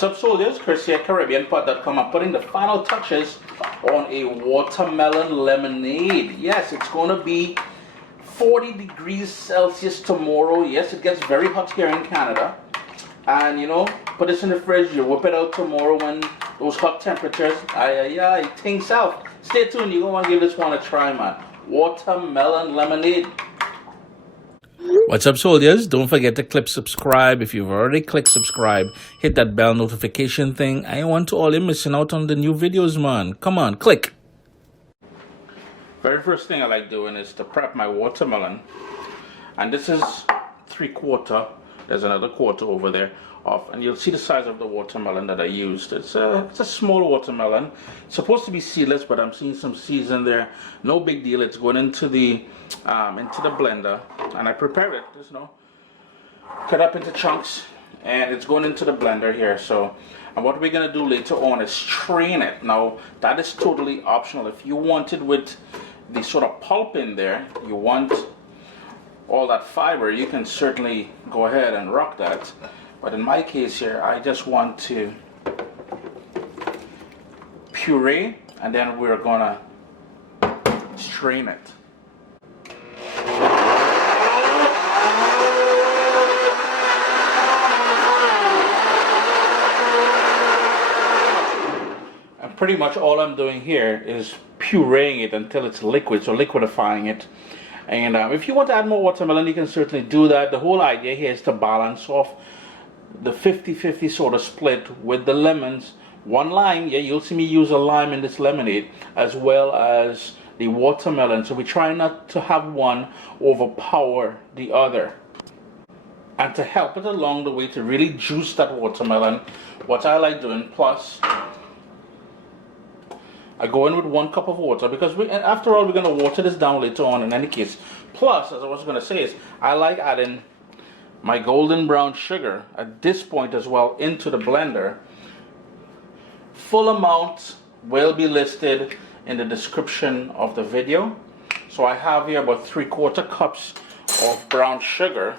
What's up, soldiers? Chris here, CaribbeanPot.com. I'm putting the final touches on a watermelon lemonade. Yes, it's going to be 40 degrees Celsius tomorrow. Yes, it gets very hot here in Canada. And you know, put this in the fridge, you whip it out tomorrow when those hot temperatures. Things out. Stay tuned, you're going to want to give this one a try, man. Watermelon lemonade. What's up, soldiers? Don't forget to click subscribe. If you've already clicked subscribe, hit that bell notification thing. I want to all you missing out on the new videos, man. Come on, click. Very first thing I like doing is to prep my watermelon. And this is 3/4. There's another quarter over there off, and you'll see the size of the watermelon that I used. It's a small watermelon. It's supposed to be seedless, but I'm seeing some seeds in there. No big deal. It's going into the blender, and I prepared it. Just cut up into chunks, and it's going into the blender here. So, and what we're gonna do later on is strain it. Now that is totally optional. If you want it with the sort of pulp in there, you want all that fiber, you can certainly go ahead and rock that. But in my case here, I just want to puree, and then we're gonna strain it. And pretty much all I'm doing here is pureeing it until it's liquid, so liquidifying it. And if you want to add more watermelon, you can certainly do that. The whole idea here is to balance off the 50-50 sort of split with the lemons. One lime, yeah, you'll see me use a lime in this lemonade, as well as the watermelon. So we try not to have one overpower the other. And to help it along the way, to really juice that watermelon, what I like doing, plus I go in with 1 cup of water, because after all, we're going to water this down later on in any case. Plus, as I was going to say, is I like adding my golden brown sugar at this point as well into the blender. Full amount will be listed in the description of the video. So I have here about 3/4 cups of brown sugar,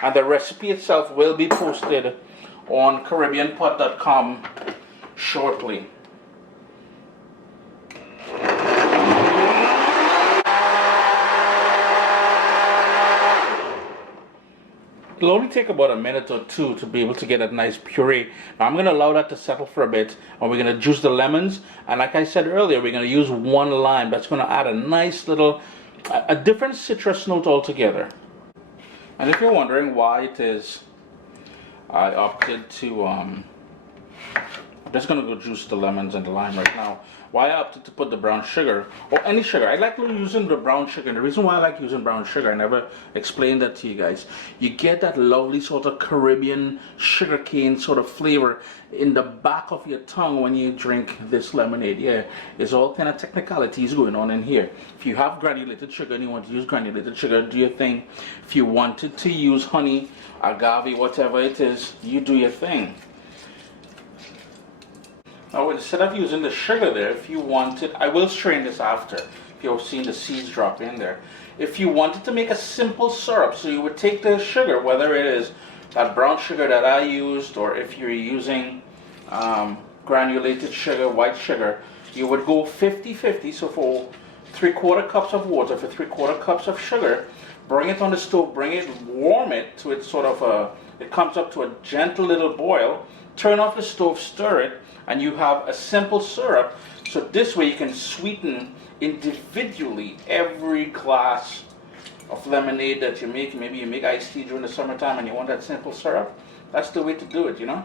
and the recipe itself will be posted on CaribbeanPot.com shortly. It'll only take about a minute or two to be able to get a nice puree. Now I'm going to allow that to settle for a bit, and we're going to juice the lemons. And like I said earlier, we're going to use 1 lime. That's going to add a nice little, a different citrus note altogether. And if you're wondering why it is I opted to, I'm just going to go juice the lemons and the lime right now. Why I opted to put the brown sugar, or any sugar. I like using the brown sugar. And the reason why I like using brown sugar, I never explained that to you guys. You get that lovely sort of Caribbean sugarcane sort of flavor in the back of your tongue when you drink this lemonade. Yeah, there's all kind of technicalities going on in here. If you have granulated sugar and you want to use granulated sugar, do your thing. If you wanted to use honey, agave, whatever it is, you do your thing. Now, instead of using the sugar there, if you wanted, I will strain this after, if you've seen the seeds drop in there. If you wanted to make a simple syrup, so you would take the sugar, whether it is that brown sugar that I used, or if you're using granulated sugar, white sugar, you would go 50-50, so for 3/4 cups of water, for 3/4 cups of sugar, bring it on the stove, warm it to its sort of it comes up to a gentle little boil, turn off the stove, stir it, and you have a simple syrup. So this way you can sweeten individually every glass of lemonade that you make. Maybe you make iced tea during the summertime and you want that simple syrup. That's the way to do it, you know.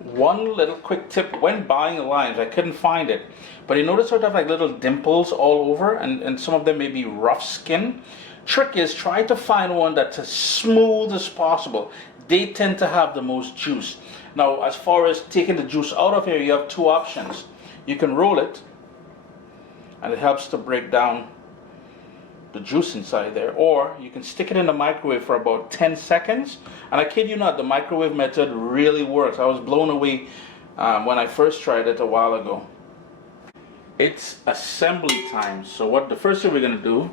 One little quick tip, when buying limes, I couldn't find it, but you notice sort of like little dimples all over, and some of them may be rough skin. Trick is, try to find one that's as smooth as possible. They tend to have the most juice. Now, as far as taking the juice out of here, you have 2 options. You can roll it, and it helps to break down the juice inside there, or you can stick it in the microwave for about 10 seconds. And I kid you not, the microwave method really works. I was blown away when I first tried it a while ago. It's assembly time. So the first thing we're going to do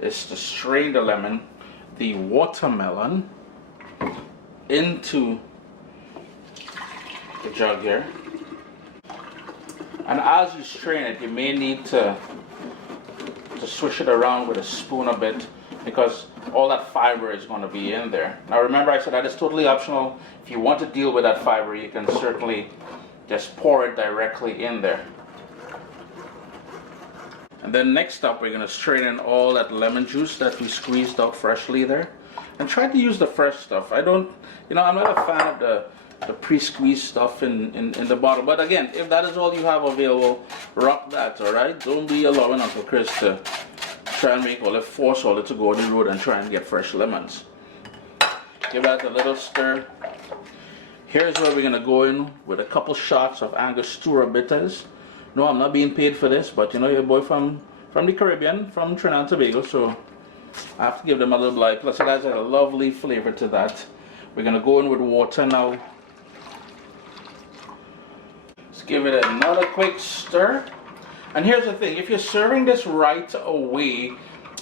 is to strain the watermelon into the jug here. And as you strain it, you may need to swish it around with a spoon a bit, because all that fiber is going to be in there. Now remember, I said that is totally optional. If you want to deal with that fiber, you can certainly just pour it directly in there. And then next up, we're going to strain in all that lemon juice that we squeezed out freshly there. And try to use the fresh stuff. I'm not a fan of the pre-squeezed stuff in the bottle. But again, if that is all you have available, rock that, alright? Don't be allowing Uncle Chris to try and force all it to go on the road and try and get fresh lemons. Give that a little stir. Here's where we're going to go in with a couple shots of Angostura Bitters. No, I'm not being paid for this, but you know, your boy from the Caribbean, from Trinidad and Tobago, so I have to give them a little life. Plus it has a lovely flavor to that. We're going to go in with water now. Let's give it another quick stir. And here's the thing, if you're serving this right away,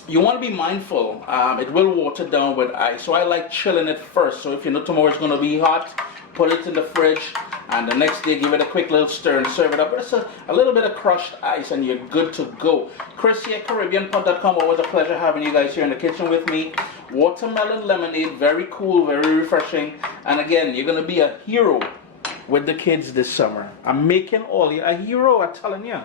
you want to be mindful. It will water down with ice, so I like chilling it first. So if you know tomorrow is going to be hot, put it in the fridge, and the next day give it a quick little stir and serve it up. It's a little bit of crushed ice and you're good to go. Chris here, CaribbeanPot.com. Always a pleasure having you guys here in the kitchen with me. Watermelon lemonade, very cool, very refreshing. And again, you're going to be a hero with the kids this summer. I'm making all you a hero, I'm telling you.